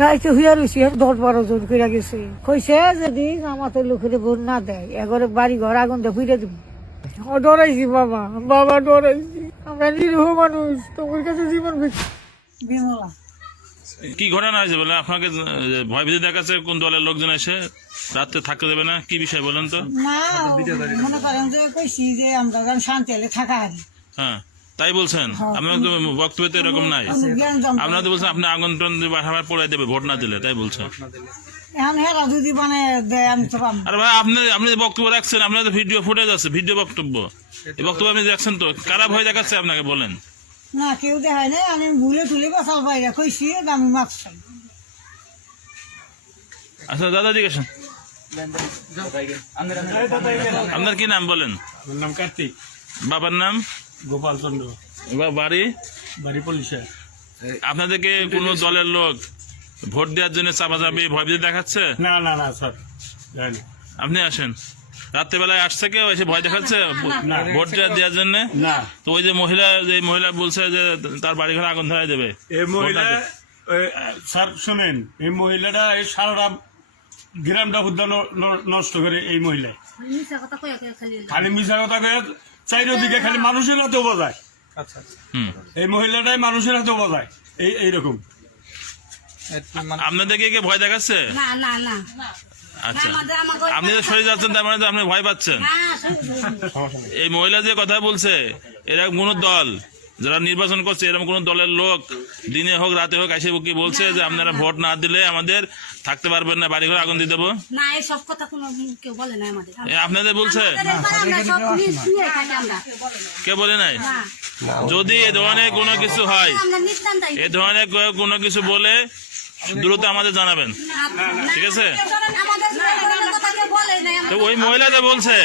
রাইতে হুইয়া রয়েছি 10-12 জন করে গেছে, কইছে যদি আমাদের লোকের ভোট না দেয় এগরে বাড়ি ঘর আগুন দিয়ে ফিরে দিব। ডরাইছি বাবা, বাবা ডরাইছি, আমরা নিরীহ মানুষ, তোমার কাছে জীবন বিমলা। কি ঘটনা হয়েছে বলে আপনাকে ভয় ভীতি দেখাচ্ছে? কোন দলের লোকজন এসে রাত্রে থাকতে দেবে না, কি বিষয় বলেন তো? না মনে করেন যে কইছি যে আমরা শান্তি হলে থাকা হারি। হ্যাঁ তাই বলছেন? আপনার তো বক্তব্য তো এরকম নাই। আপনারা তো বলছেন আপনি আগুন বাসাবার পড়াই দেবে ভোট না দিলে, তাই বলছেন? এখন হেরা যদি মানে দেয় আমি তো পাবো। আরে ভাই আপনি যে বক্তব্য রাখছেন, আপনার তো ভিডিও ফুটেজ আছে, ভিডিও বক্তব্য, এই বক্তব্য আপনি রাখছেন তো, কারা ভয় দেখাচ্ছে আপনাকে বলেন? না কেউ দেখায় নাই, আমি ভুলে তুলে বাসাল বাইরে কইছি আমি মাছ খাই। আচ্ছা দাদা জিজ্ঞাসা, আপনার কি নাম বলেন? আমার নাম কার্তিক। বাবার নাম? গোপাল চন্দ্র। বাড়ি? বাড়ি পুলিশে। আপনাদেরকে কোন দলের লোক ভোট দেওয়ার জন্য চাপাচাপি ভয় ভীতি দেখাচ্ছে? না না না স্যার, জানি। আপনি আসেন, রাত্রেবেলায় আসছে কেউ এসে ভয় দেখাচ্ছে ভোট দেওয়ার জন্য? না। তো ওই যে মহিলা বলছে যে তার বাড়ি ঘরে আগুন ধরাই দেবে, এই মহিলা, স্যার শোনেন, এই মহিলাটা এই সারা গ্রামটা হুদ্দা নষ্ট করে। এই মহিলা খালি মিশা কথা কয়ে চারিদিকে খালি মানুষের হাতে বোঝায়। এই মহিলাটাই মানুষের হাতে বোঝায় এইরকম। আপনাদেরকে কে ভয় দেখাচ্ছে? আচ্ছা, আপনি তো সরে যাচ্ছেন, তার মানে তো আপনি ভয় পাচ্ছেন। এই মহিলা যে কথা বলছে, এরা কোন দল যারা নির্বাচন করছে, এরকম কোন দলের লোক দিনে হোক রাতে হোক এসে কি বলছে যে আপনারা ভোট না দিলে আমাদের থাকতে পারবেন না, বাড়ি ঘরে আগুন দিয়ে দেবো? না, এই সব কথা কোনো কেউ বলে না আমাদের। আপনাদের বলছে? কে বলে নাই? যদি এ ধরনের কোনো কিছু হয়, এ ধরনের কোনো কিছু বলে দ্রুত আমাদের জানাবেন, ঠিক আছে? তো ওই মহিলাটা বলছে